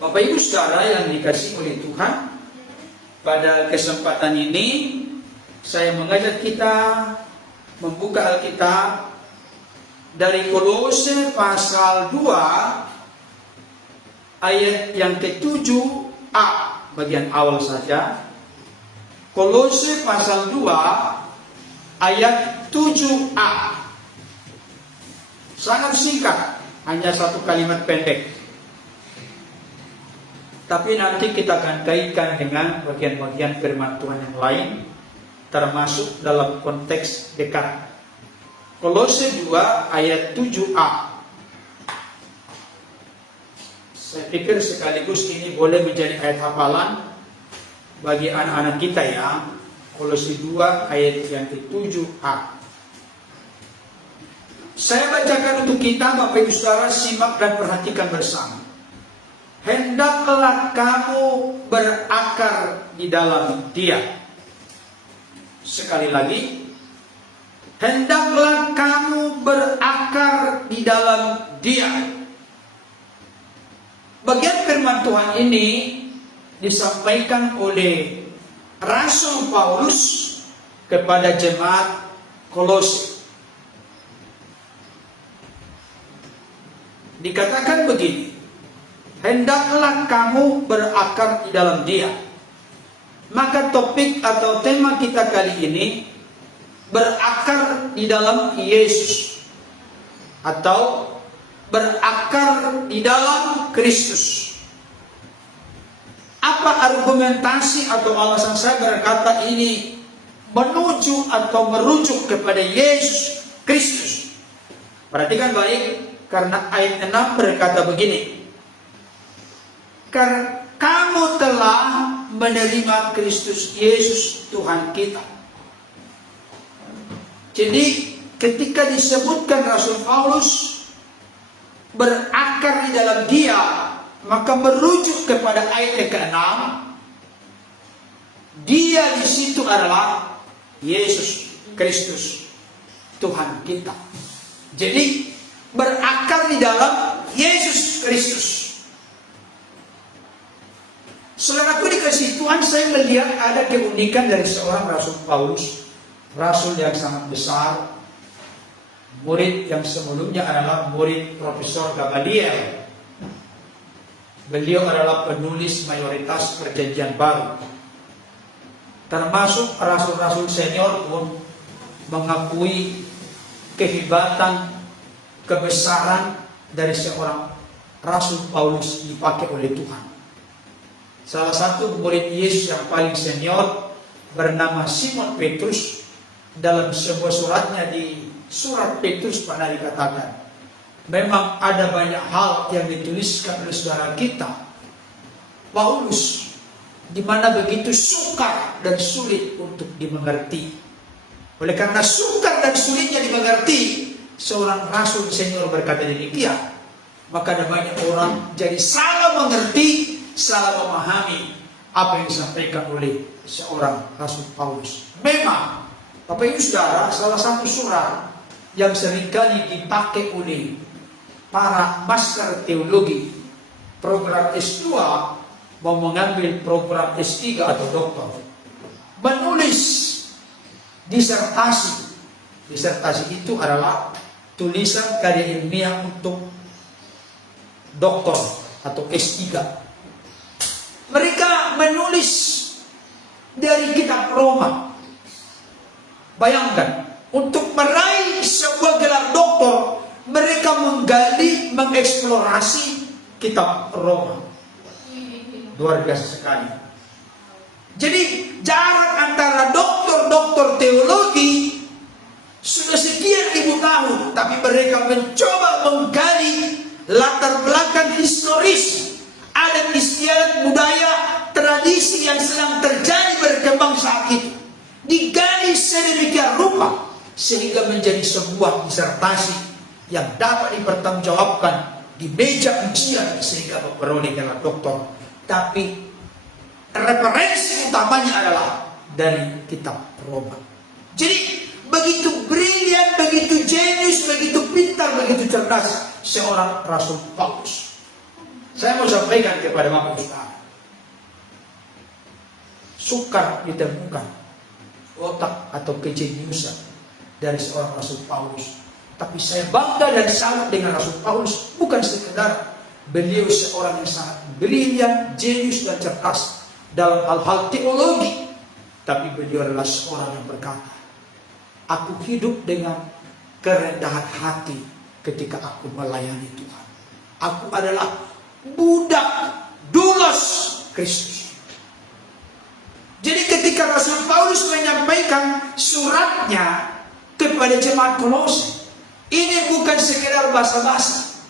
Bapak Ibu Saudara yang dikasihi oleh Tuhan, pada kesempatan ini saya mengajak kita membuka Alkitab dari Kolose pasal 2 ayat yang ke-7a, bagian awal saja. Kolose pasal 2 ayat 7a. Sangat singkat, hanya satu kalimat pendek. Tapi nanti kita akan kaitkan dengan bagian-bagian firman Tuhan yang lain, termasuk dalam konteks dekat. Kolose 2 ayat 7a. Saya pikir sekaligus ini boleh menjadi ayat hafalan bagi anak-anak kita ya. Kolose 2 ayat yang ke-7a. Saya bacakan untuk kita, Bapak Ibu Saudara, simak dan perhatikan bersama. Hendaklah kamu berakar di dalam Dia. Sekali lagi, hendaklah kamu berakar di dalam Dia. Bagian firman Tuhan ini disampaikan oleh Rasul Paulus kepada jemaat Kolose. Dikatakan begini, hendaklah kamu berakar di dalam Dia. Maka topik atau tema kita kali ini berakar di dalam Yesus atau berakar di dalam Kristus. Apa argumentasi atau alasan saya berkata ini menuju atau merujuk kepada Yesus Kristus? Perhatikan baik, karena ayat 6 berkata begini, karena kamu telah menerima Kristus Yesus Tuhan kita. Jadi ketika disebutkan Rasul Paulus berakar di dalam Dia, maka merujuk kepada ayat yang ke-6. Dia di situ adalah Yesus Kristus Tuhan kita. Jadi berakar di dalam Yesus Kristus. Saudaraku dikasihi Tuhan, saya melihat ada keunikan dari seorang Rasul Paulus, Rasul yang sangat besar, murid yang sebelumnya adalah murid Profesor Gamaliel. Beliau adalah penulis mayoritas Perjanjian Baru. Termasuk rasul-rasul senior pun mengakui kehebatan, kebesaran dari seorang Rasul Paulus dipakai oleh Tuhan. Salah satu murid Yesus yang paling senior bernama Simon Petrus, dalam sebuah suratnya di surat Petrus pernah dikatakan, memang ada banyak hal yang dituliskan oleh saudara kita Paulus, di mana begitu sukar dan sulit untuk dimengerti. Oleh karena sukar dan sulitnya dimengerti, seorang rasul senior berkata demikian, maka ada banyak orang jadi salah mengerti, salah memahami apa yang disampaikan oleh seorang Rasul Paulus. Memang, Bapak Ibu Saudara, salah satu surat yang seringkali dipakai oleh para master teologi program S2 mau mengambil program S3 atau doktor, menulis disertasi. Disertasi itu adalah tulisan karya ilmiah untuk doktor atau S3. Mereka menulis dari kitab Roma. Bayangkan, untuk meraih sebuah gelar doktor, mereka menggali, mengeksplorasi kitab Roma. Luar biasa sekali. Jadi jarak antara doktor-doktor teologi sudah sekian ribu tahun, tapi mereka mencoba menggali latar belakang historis, adat istiadat, budaya, tradisi yang sedang terjadi berkembang saat itu, digali sedemikian rupa sehingga menjadi sebuah disertasi yang dapat dipertanggungjawabkan di meja ujian sehingga memperoleh gelar doktor. Tapi referensi utamanya adalah dari kitab Roma. Jadi begitu brilian, begitu jenius, begitu pintar, begitu cerdas seorang Rasul Paulus. Saya mau sampaikan kepada Bapak Ibu Saudara, sukar ditemukan otak atau kejeniusan dari seorang Rasul Paulus. Tapi saya bangga dan salut dengan Rasul Paulus, bukan sekedar beliau seorang yang sangat brilian, jenius dan cerdas dalam hal-hal teologi, tapi beliau adalah seorang yang berkata, aku hidup dengan kerendahan hati ketika aku melayani Tuhan. Aku adalah budak doulos Kristus. Jadi ketika Rasul Paulus menyampaikan suratnya kepada jemaat Kolose, ini bukan sekedar basa-basi,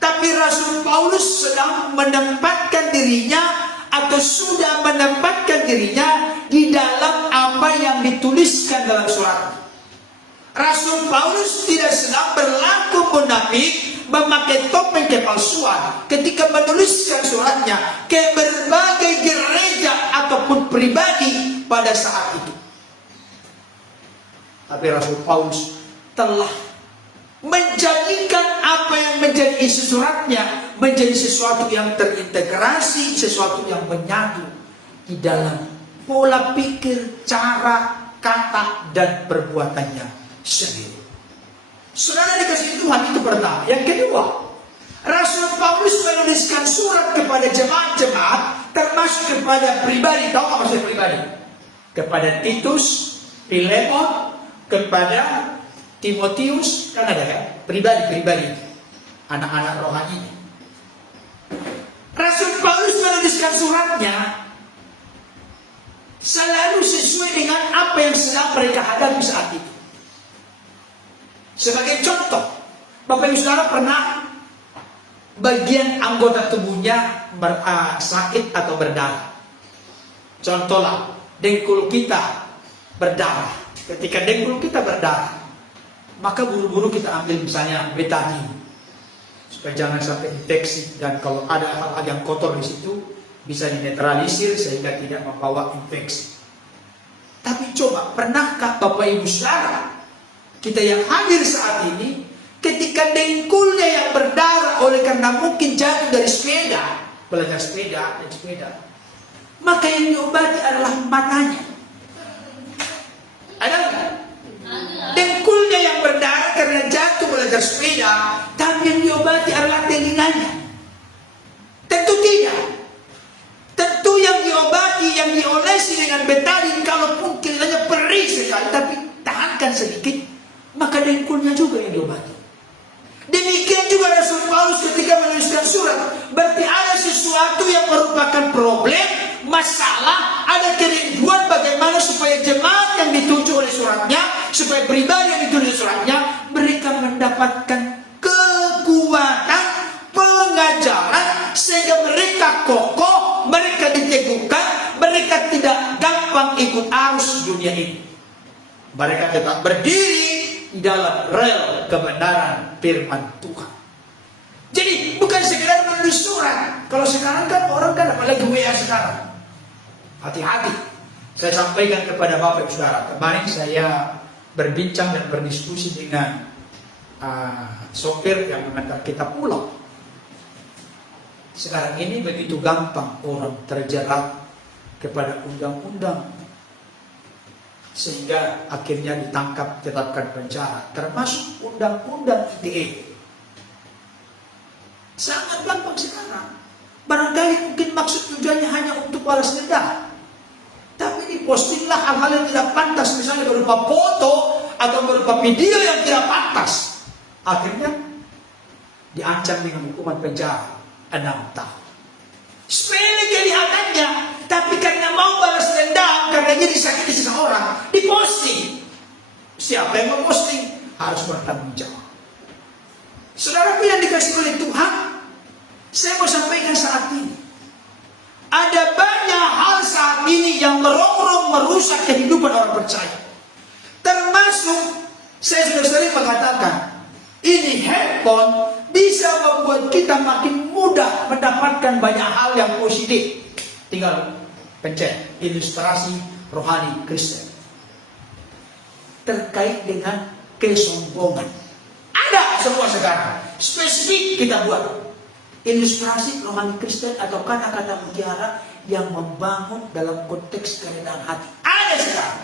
tapi Rasul Paulus sedang menempatkan dirinya atau sudah menempatkan dirinya di dalam apa yang dituliskan dalam surat. Rasul Paulus tidak sedang berlaku munafik, memakai topeng kepalsuan ketika menuliskan suratnya ke berbagai gereja ataupun pribadi pada saat itu. Tapi Rasul Paulus telah menjadikan apa yang menjadi isi suratnya menjadi sesuatu yang terintegrasi, sesuatu yang menyatu di dalam pola pikir, cara, kata, dan perbuatannya sendiri. Saudara dikasih Tuhan, itu pertama. Yang kedua, Rasul Paulus menuliskan surat kepada jemaat-jemaat, termasuk kepada pribadi. Tahu apa maksud pribadi? Kepada Titus, Filemon, kepada Timotius, kan ada kan? Pribadi-pribadi, anak-anak rohani. Rasul Paulus menuliskan suratnya selalu sesuai dengan apa yang sedang mereka hadapi saat itu. Sebagai contoh, Bapak Ibu Saudara pernah bagian anggota tubuhnya sakit atau berdarah. Contohlah, dengkul kita berdarah. Ketika dengkul kita berdarah, maka buru-buru kita ambil misalnya betadine supaya jangan sampai infeksi, dan kalau ada hal-hal yang kotor di situ bisa dinetralisir sehingga tidak membawa infeksi. Tapi coba, pernahkah Bapak Ibu Saudara kita yang hadir saat ini, ketika dengkulnya yang berdarah oleh karena mungkin jatuh dari sepeda, belajar sepeda dan sepeda, maka yang diobati adalah matanya? Ada nggak? Dengkulnya yang berdarah karena jatuh belajar sepeda, tapi yang diobati adalah telinganya? Tentu tidak. Tentu yang diobati, yang diolesi dengan betadine, kalaupun telinganya perih sekali, tapi tahankan sedikit, maka dengkulnya juga yang diobati. Demikian juga Rasul Paulus ketika menuliskan surat, berarti ada sesuatu yang merupakan problem, masalah, ada kerinduan bagaimana supaya jemaat yang dituju oleh suratnya, supaya pribadi yang dituju suratnya, mereka mendapatkan kekuatan pengajaran sehingga mereka kokoh, mereka diteguhkan, mereka tidak gampang ikut arus dunia ini. Mereka tetap berdiri di dalam rel kebenaran firman Tuhan. Jadi bukan sekedar menulis surat. Kalau sekarang kan orang kan apalagi WA sekarang. Hati-hati. Saya sampaikan kepada Bapak Ibu Saudara. Kemarin saya berbincang dan berdiskusi dengan sopir yang mengantar kita pulang. Sekarang ini begitu gampang orang terjerat kepada undang-undang, sehingga akhirnya ditangkap, ditetapkan penjara, termasuk undang-undang ITE. Sangat gampang sekarang. Barangkali mungkin maksud tujuannya hanya untuk balas dendam, tapi dipostinglah hal-hal yang tidak pantas, misalnya berupa foto atau berupa video yang tidak pantas. Akhirnya diancam dengan hukuman penjara 6 tahun. Sepele kelihatannya, tapi karena mau balas dendam, karena jadi sakit seseorang, diposting. Siapa yang memposting harus bertanggung jawab. Saudaraku yang dikasih oleh Tuhan, saya mau sampaikan saat ini, ada banyak hal saat ini yang merongrong merusak kehidupan orang percaya. Termasuk, saya sudah sering mengatakan, ini handphone bisa membuat kita makin mudah mendapatkan banyak hal yang positif. Tinggal pencet ilustrasi rohani Kristen terkait dengan kesombongan. Ada semua sekarang. Spesifik kita buat. ilustrasi rohani Kristen atau kata-kata mutiara yang membangun dalam konteks kerendahan hati. Ada sekarang.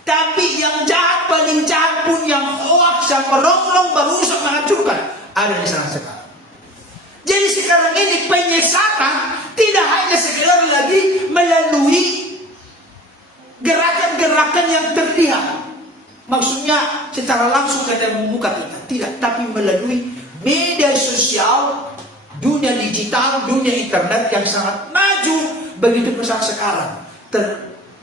Tapi yang jahat, paling jahat pun, yang hoax, yang merongrong, merusak, menghancurkan, ada di sana sekarang. Jadi sekarang ini penyesatan tidak hanya sekedar lagi melalui gerakan-gerakan yang terlihat. Maksudnya secara langsung kita membuka kita. Tidak, tapi melalui media sosial, dunia digital, dunia internet yang sangat maju. Begitu besar sekarang.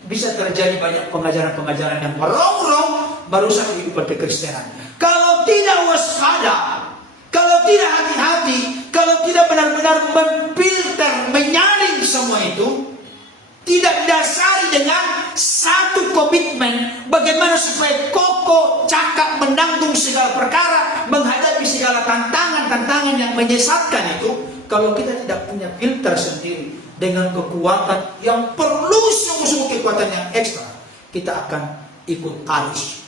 Bisa terjadi banyak pengajaran-pengajaran yang merongrong, merusak kehidupan kekristenan. Kalau tidak waspada, kalau tidak hati-hati, kalau tidak benar-benar memfilter, menyaring semua itu, tidak didasari dengan satu komitmen bagaimana supaya kokoh, cakap, menanggung segala perkara, menghadapi segala tantangan-tantangan yang menyesatkan itu. Kalau kita tidak punya filter sendiri dengan kekuatan yang perlu sungguh-sungguh kekuatan yang ekstra, kita akan ikut arus.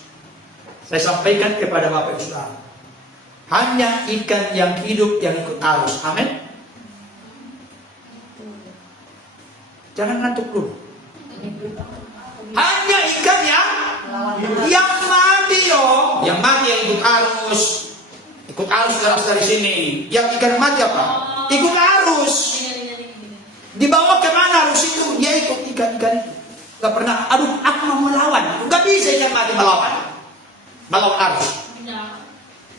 Saya sampaikan kepada Bapak Ibu Saudara, hanya ikan yang hidup yang ikut arus. Amin. Jangan ngantuk dulu. Hanya ikan yang mati loh, yang mati yang ikut arus. Ikut arus dari sini. Yang ikan mati apa? Ikut arus. Dibawa kemana arus itu? Dia ikut ikan-ikan itu. Gak pernah, aduh aku mau melawan. Gak bisa ikan mati melawan arus.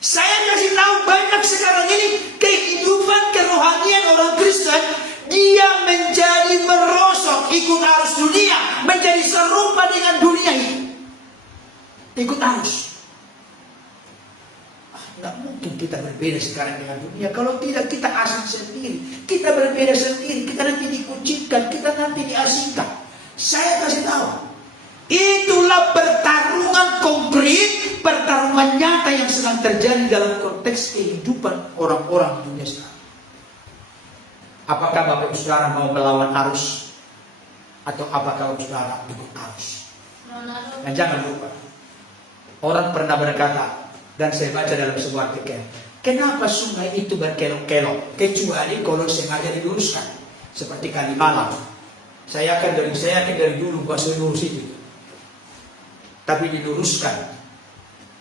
Saya kasih tahu banyak sekarang ini kehidupan kerohanian orang Kristen, dia menjadi merosot ikut arus dunia, menjadi serupa dengan dunia ini. Ikut arus. Nggak mungkin kita berbeda sekarang dengan dunia. Kalau tidak, kita asing sendiri. Kita berbeda sendiri. Kita nanti dikucilkan. Kita nanti diasingkan. Saya kasih tahu. Itulah pertarungan konkret, pertarungan nyata yang sedang terjadi dalam konteks kehidupan orang-orang dunia sekarang. Apakah Bapak Ibu Saudara mau melawan arus? Atau apakah Bapak Saudara ikut arus? Dan jangan lupa, orang pernah berkata, dan saya baca dalam sebuah artikel, kenapa sungai itu berkelok-kelok kecuali kalau sengaja diluruskan, seperti Kalimalang. Saya akan dari dulu bahasa lurus itu, tapi diluruskan.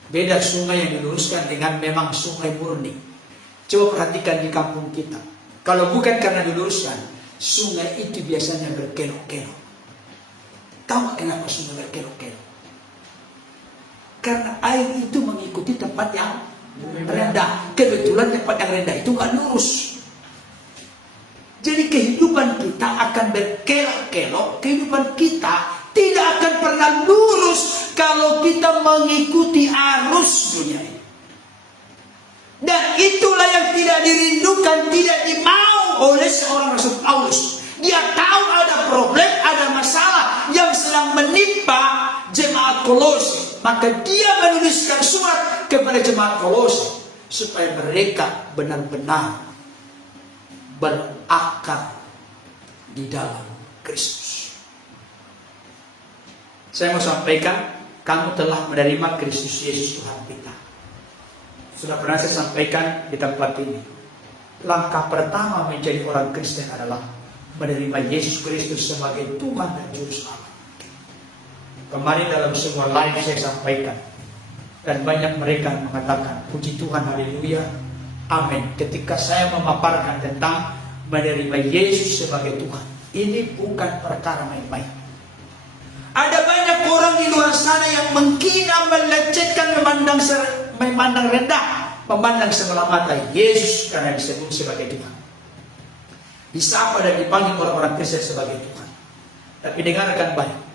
Beda sungai yang diluruskan dengan memang sungai murni. Coba perhatikan di kampung kita, kalau bukan karena diluruskan, sungai itu biasanya berkelok-kelok. Tahu kenapa sungai berkelok-kelok? Karena air itu mengikuti tempat yang rendah. Kebetulan tempat yang rendah itu nggak lurus. Jadi kehidupan kita akan berkelok-kelok. Kehidupan kita tidak akan pernah lurus kalau kita mengikuti arus dunia ini. Dan itulah yang tidak dirindukan, tidak dimau oleh seorang Rasul Paulus. Dia tahu ada problem, ada masalah yang sedang menimpa jemaat Kolose. Maka dia menuliskan surat kepada jemaat Kolose supaya mereka benar-benar berakar di dalam Kristus. Saya mau sampaikan, kamu telah menerima Kristus Yesus Tuhan kita. Sudah pernah saya sampaikan di tempat ini. Langkah pertama menjadi orang Kristen adalah menerima Yesus Kristus sebagai Tuhan dan Juru Selamat. Kemarin dalam sebuah live saya sampaikan, dan banyak mereka mengatakan, puji Tuhan, haleluya, amin. Ketika saya memaparkan tentang menerima Yesus sebagai Tuhan, ini bukan perkara main-main. Ada banyak orang di luar sana yang menghina, melecehkan, memandang rendah, memandang sebelah mata Yesus karena disebut sebagai Tuhan. Disapa dan dipanggil orang-orang Kristen sebagai Tuhan. Tapi dengarkan baik.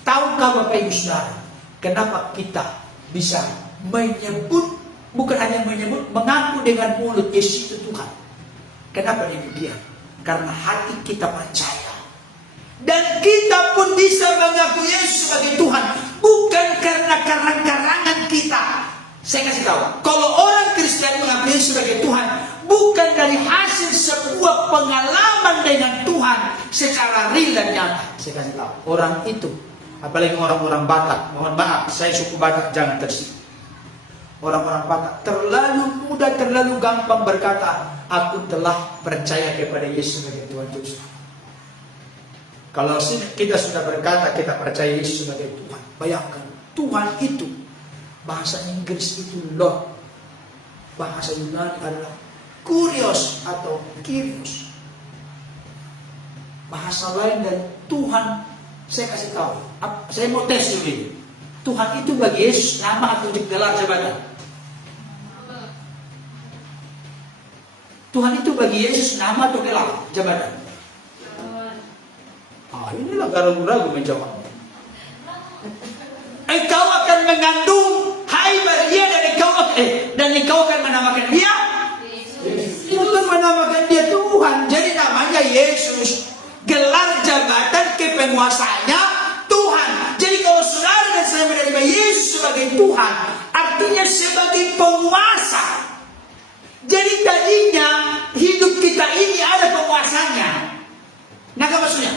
Tahukah Bapak Ibu Saudara, kenapa kita bisa menyebut, bukan hanya menyebut, mengaku dengan mulut Yesus itu Tuhan? Kenapa demikian? Karena hati kita percaya. Dan kita pun bisa mengaku Yesus sebagai Tuhan, bukan karena karang-karangan kita. Saya kasih tahu, kalau orang Kristen mengaku Yesus sebagai Tuhan, bukan dari hasil sebuah pengalaman dengan Tuhan secara real dan nyata. Saya kasih tahu, orang itu, apalagi orang-orang Batak, mohon maaf, saya suku Batak, jangan tersinggung. Orang-orang Batak terlalu mudah, terlalu gampang berkata, aku telah percaya kepada Yesus sebagai Tuhan Yesus. Kalau kita sudah berkata kita percaya Yesus sebagai Tuhan, bayangkan Tuhan itu, bahasa Inggris itu Lord, bahasa Yunani adalah Kurios atau Kyrios. Bahasa lain dari Tuhan, saya kasih tahu, saya mau tes dulu. Tuhan itu bagi Yesus nama atau gelar jabatan? Tuhan itu bagi Yesus nama atau gelar jabatan? Inilah ragu-ragu menjawab. Engkau akan mengandung, hai Maria, dan engkau akan menamakan dia. Bukan menamakan dia Tuhan. Jadi namanya Yesus. Gelar jabatan kepenguasaannya Tuhan. Jadi kalau saudara dan saya menerima Yesus sebagai Tuhan, artinya sebagai penguasa. Jadi tadinya hidup kita ini ada penguasanya. Nah, apa maksudnya?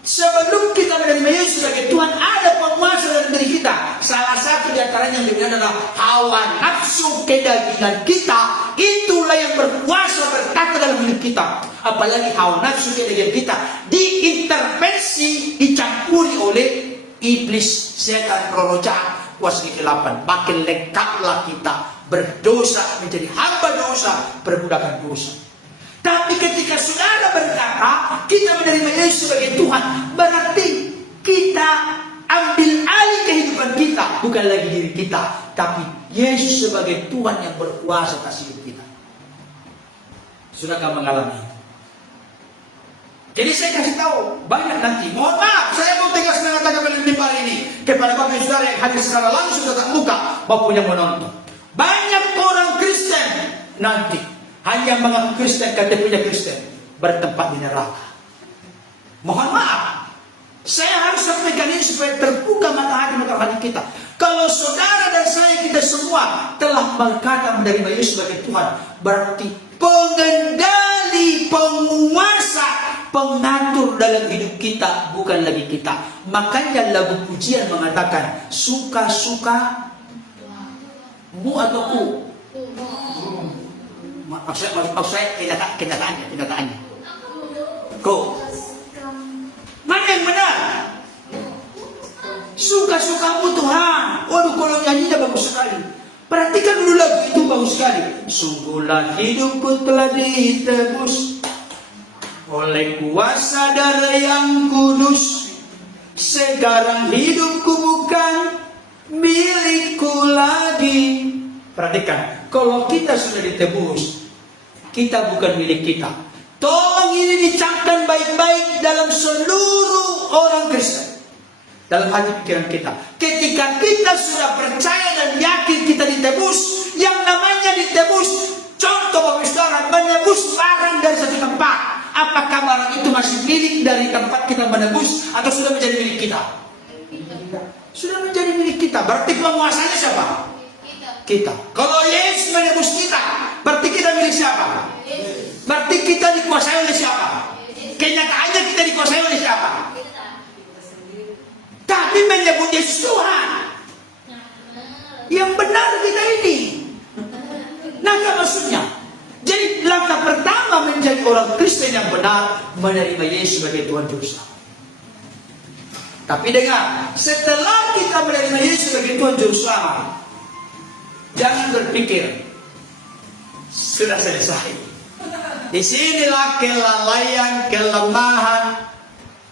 Sebelum kita menerima Yesus sebagai Tuhan, ada penguasa dalam diri kita. Salah satu di antaranya yang dibilang adalah hawa nafsu kedagingan kita. Itulah yang berkuasa berkata dalam hidup kita. Apalagi hawa nafsu kedagingan kita diintervensi, dicampuri oleh iblis, setan, roh jahat, kuasa kegelapan. Makin lengkaplah kita berdosa, menjadi hamba dosa, perbudakan dosa. Tapi ketika saudara berkata kita menerima Yesus sebagai Tuhan, berarti kita ambil alih kehidupan kita, bukan lagi diri kita, tapi Yesus sebagai Tuhan yang berkuasa atas hidup kita. Sudahkah mengalami? Jadi saya kasih tahu banyak nanti. Mohon maaf, saya mau tegas mengatakan pada ini kepada bapak saudara yang hadir secara langsung tatap muka maupun yang menonton. Banyak orang Kristen nanti hanya mengaku Kristen, KTP-nya Kristen, bertempat di neraka. Mohon maaf, saya harus sampaikan ini supaya terbuka mata hati kita. Kalau saudara dan saya, kita semua telah berkata menerima Yesus sebagai Tuhan, berarti pengendali, penguasa, pengatur dalam hidup kita, bukan lagi kita. Makanya lagu pujian mengatakan, suka-suka mu atau ku. Maksud saya kenyataannya. Kok? Mana yang benar? Suka-sukamu Tuhan. Waduh, kalau nyanyinya bagus sekali. Perhatikan dulu lagu itu bagus sekali. Sungguhlah hidupku telah ditebus oleh kuasa darah yang kudus. Sekarang hidupku bukan milikku lagi. Perhatikan, kalau kita sudah ditebus, kita bukan milik kita. Tolong ini dicamkan baik-baik dalam seluruh orang Kristen, dalam hati pikiran kita. Ketika kita sudah percaya dan yakin kita ditebus, yang namanya ditebus, contoh Bapak Saudara, menebus barang dari satu tempat. Apakah barang itu masih milik dari tempat kita menebus atau sudah menjadi milik kita? Sudah menjadi milik kita. Berarti penguasanya siapa? Kita. Kalau Yesus menebus kita, berarti kita milik siapa? Berarti kita dikuasai oleh siapa? Kenyataannya kita dikuasai oleh siapa? Tapi menyebut Yesus Tuhan. Yang benar kita ini. Nah, apa maksudnya? Jadi langkah pertama menjadi orang Kristen yang benar, menerima Yesus sebagai Tuhan dosa. Tapi dengar, setelah kita menerima Yesus sebagai Tuhan Juru Selamat, jangan berpikir sudah selesai. Disinilah kelalaian, kelemahan,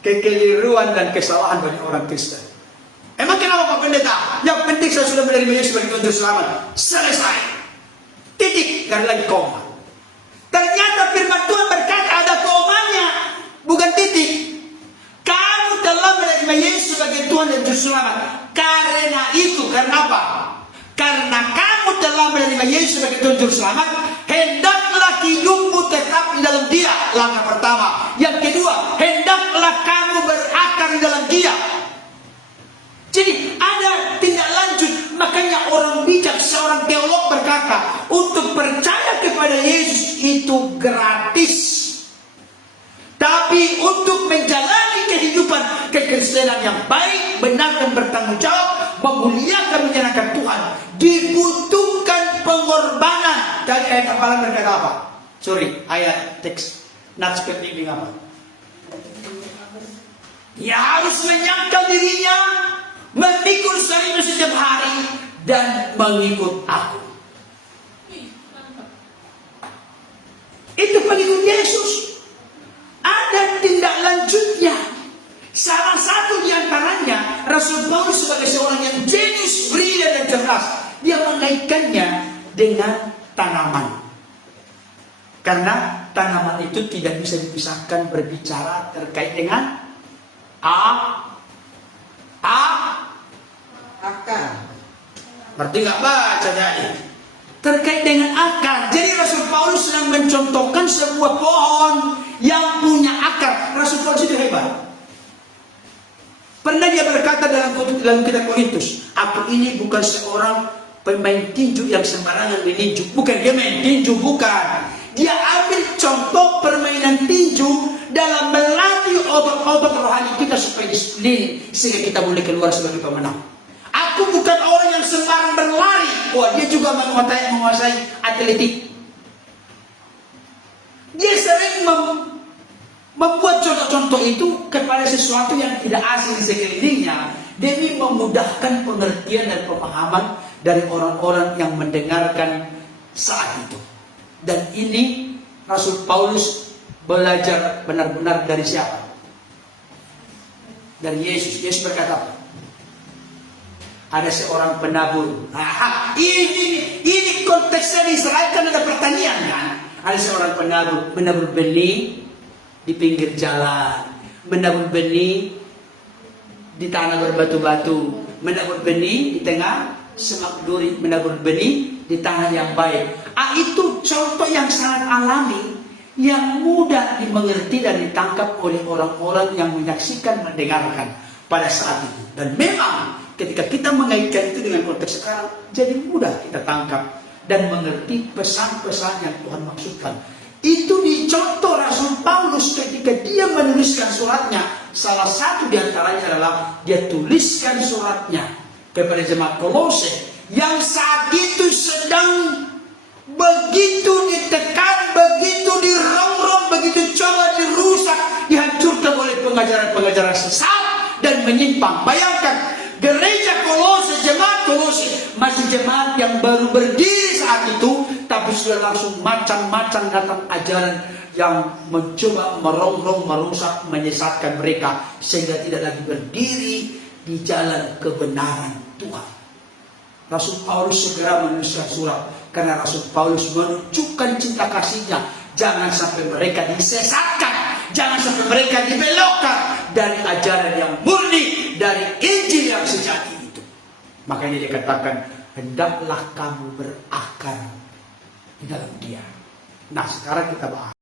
kekeliruan dan kesalahan banyak orang Kristen. Emang kenapa Pak Pendeta? Yang penting saya sudah menerima Yesus sebagai Tuhan Juru Selamat. Selesai. Titik, gak ada lagi koma. Ternyata firman Tuhan berkata ada komanya, bukan titik. Kamu telah menerima Yesus sebagai Tuhan dan Juru Selamat. Karena itu, karena apa? Karena kamu telah menerima Yesus sebagai Tuhan Juru Selamat, hendaklah hidupmu tetap di dalam Dia. Langkah pertama. Yang kedua, hendaklah kamu berakar di dalam Dia. Jadi ada tindak lanjut. Makanya orang bijak, seorang teolog berkata, untuk percaya kepada Yesus itu gratis. Tapi untuk menjalani kehidupan kekristenan yang baik, benar dan bertanggung jawab, memuliakan, menyenangkan Tuhan, dibutuhkan pengorbanan. Dari ayat kepala berkata apa? ayat teks nats penting apa? Dia harus menyangkal dirinya, memikul salibnya setiap hari, dan mengikut aku. Itu pengikut Yesus. Ada tindak lanjutnya. Salah satu di antaranya, Rasul Paulus sebagai seorang yang jenius, brilian dan cerdas, dia mengaitkannya dengan tanaman. Karena tanaman itu tidak bisa dipisahkan berbicara terkait dengan akar. Berarti nggak baca jadi. Terkait dengan akar. Jadi Rasul Paulus sedang mencontohkan sebuah pohon yang punya akar. Rasul Paulus itu hebat. Pernah dia berkata dalam kitab Korintus, aku ini bukan seorang pemain tinju yang sembarangan meninju. Bukan dia main tinju, bukan. Dia ambil contoh permainan tinju dalam melatih otot-otot rohani kita supaya disiplin sehingga kita boleh keluar sebagai pemenang. Aku bukan orang yang sembarang berlari. Wah, dia juga menguasai atletik. Dia sering membuat contoh-contoh itu kepada sesuatu yang tidak asing di sekelilingnya demi memudahkan pengertian dan pemahaman dari orang-orang yang mendengarkan saat itu. Dan ini Rasul Paulus belajar benar-benar dari siapa? Dari Yesus. Yesus berkata apa? Ada seorang penabur. Ini konteksnya di Israel kan ada pertanian kan? Ada seorang menabur benih di pinggir jalan, menabur benih di tanah berbatu-batu, menabur benih di tengah semak duri, menabur benih di tanah yang baik. Itu contoh yang sangat alami, yang mudah dimengerti dan ditangkap oleh orang-orang yang menyaksikan, mendengarkan pada saat itu. Dan memang ketika kita mengaitkan itu dengan konteks sekarang, jadi mudah kita tangkap dan mengerti pesan-pesan yang Tuhan maksudkan. Itu dicontoh Rasul Paulus ketika dia menuliskan suratnya. Salah satu di antaranya adalah dia tuliskan suratnya kepada jemaat Kolose yang saat itu sedang begitu ditekan, begitu dirongrong, begitu coba dirusak, dihancurkan oleh pengajaran-pengajaran sesat dan menyimpang. Bayangkan, gereja Kolose, jemaat Kolose masih jemaat yang baru berdiri saat itu, tapi sudah langsung macam-macam datang ajaran yang mencoba merongrong, merusak, menyesatkan mereka sehingga tidak lagi berdiri di jalan kebenaran Tuhan. Rasul Paulus segera menuliskan surat karena Rasul Paulus menunjukkan cinta kasihnya. Jangan sampai mereka disesatkan, jangan sampai mereka dibelokkan dari ajaran yang murni, dari Injil yang sejati itu. Makanya dia katakan, hendaklah kamu berakar di dalam Dia. Nah, sekarang kita bahas